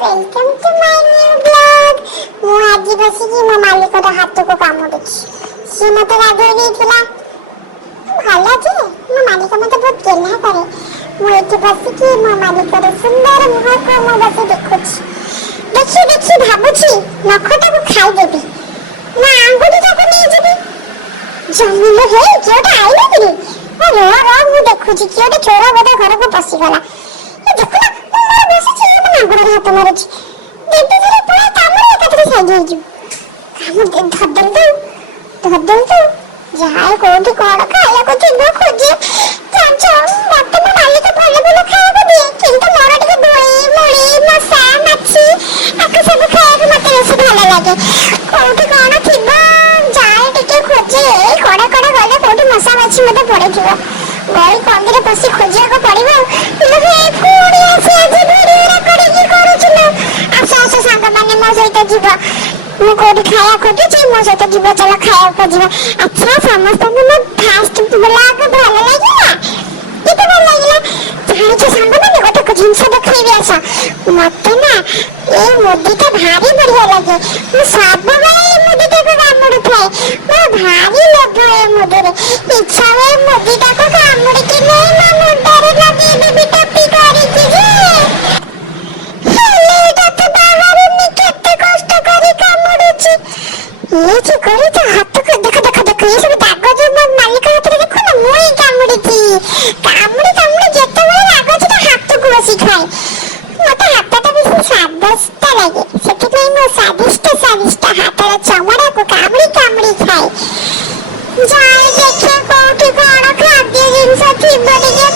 Welcome to my new blog. ମୁଁ ଆଜି ବସିକି ମୋ ମାଲିକର ହାତକୁ କାମୁଡୁଛି। ସିଏ ମତେ ଗାଧୋଇ ଦେଇଥିଲା। ଭଲ ଯେ ମୋ ମାଲିକ ମତେ ବହୁତ ଗେହ୍ଲା କରେ। ମୁଁ ଏଠି ବସିକି ମୋ ମାଲିକର ସୁନ୍ଦର ମୁହଁକୁ ମୁଁ ବସି ଦେଖୁଛି। ଦେଖି ଦେଖି ଭାବୁଛି ନଖଟାକୁ ଖାଇଦେବି ନା ଆଙ୍ଗୁଠିଟାକୁ ନେଇଯିବି। ଜମିଲ ହେ କିଏଟା ଆଇଲା କିରେ? ମୁଁ ଦେଖୁଛି କିଏଟା ଚୋର ବୋଧେ ଘରକୁ ପଶିଗଲା। ଦେଖୁନ ମୁଁ ମୋର ବସିଛି ମୋ ଆଙ୍ଗୁଠିରେ ହାତ ମାରୁଛି। ଦେଖୁଥିଲେ ପୁରା କାମରେ ଏକାଥରେ ସାଇଜ ହେଇଯିବ। ଧରିଦେଲି ତ ଯାହା କୋଉଠି କଣ ଖାଇବାକୁ ଥିବ ଖୋଜେ। ଜାଣିଛ ମତେ ମୋ ମାଲିକ ଭଲ ଭଲ ଖାଇବାକୁ ଦିଏ, କିନ୍ତୁ ମୋର ଟିକେ ଧୋଇ ମୁଳି ମଶା ମାଛି ଆକୁ ସବୁ ଖାଇବାକୁ ମତେ ବେଶୀ ଭଲ ଲାଗେ। କୋଉଠି କଣ ଥିବ ଯାଏ ଟିକେ ଖୋଜେ। କଡା କଡା ଗଲେ କୋଉଠି ମଶା ମାଛି ମତେ ପଡିଥିବ। ଗଳି କନ୍ଦିରେ ପଶି ଖୋଜିବାକୁ ପଡିବ। ପୁଣି ଆସି ଆଜି ଭିଡିଓ କରିକି କରୁଛୁ ନା? ଆସ ଆସ ସାଙ୍ଗମାନେ ମୋ ସହିତ ଯିବ। ମୁଁ କୋଉଠି ଖାଇବା ଖୋଜୁଛି, ମୋ ସହିତ ଯିବ, ଚାଲ ଖାଇବାକୁ ଯିବା। ଆଚ୍ଛା ସମସ୍ତଙ୍କୁ ମୋ ଫାଷ୍ଟ ବ୍ଲଗ ଭଲ ଲାଗିଲା? କେତେ ଭଲ ଲାଗିଲା? ଜାଣିଛ ସାଙ୍ଗମାନେ ଗୋଟେ ଜିନିଷ ଦେଖେଇବି ଆସ। ମତେ ନା ଏଇ ମୁଦିଟା ଭାରି ବଢିଆ ଲାଗେ। ମୁଁ ସବୁବେଳେ ଏଇ ମୁଦିଟାକୁ କାମୁଡୁଥାଏ। ମୋର ଭାରି ଲୋଭ ଏ ମୁଦିରେ। ଇଚ୍ଛା ହୁଏ ମୁଦିଟାକୁ କାମୁଡିକି ନେଇ ମୋ ମୁଣ୍ଡରେ ଲଗେଇଦେବି ଟୋପି କରିକି ଯେ। ହେଲେ ଏଇଟା ତ ବାହାରୁନି, କେତେ କଷ୍ଟ କରି କାମୁଡୁଛି। ଏ ଯେ କରିଛ ହାତକୁ ଦେଖ ଏ ସବୁ ଦାଗ ଯୋଉ ମୋ ମାଲିକ ହାତରେ ଦେଖୁନ, ମୁଁ ହିଁ କାମୁଡିଛି। କାମୁଡି ଯେତେବେଳେ ଲାଗୁଛି ତ ହାତକୁ ବସି ଖାଏ। ମତେ ହାତଟା ବେଶୀ ସ୍ୱାଦିଷ୍ଟ ଲାଗେ, ସେଥିପାଇଁ ମୁଁ ସ୍ୱାଦିଷ୍ଟ ହାତର ଚମଡ଼ାକୁ କାମୁଡି ଖାଏ। ଯାଏ ଦେଖେ କୋଉଠି କଣ ଖାଦ୍ୟ ଜିନିଷ ଥିବ ଟିକେ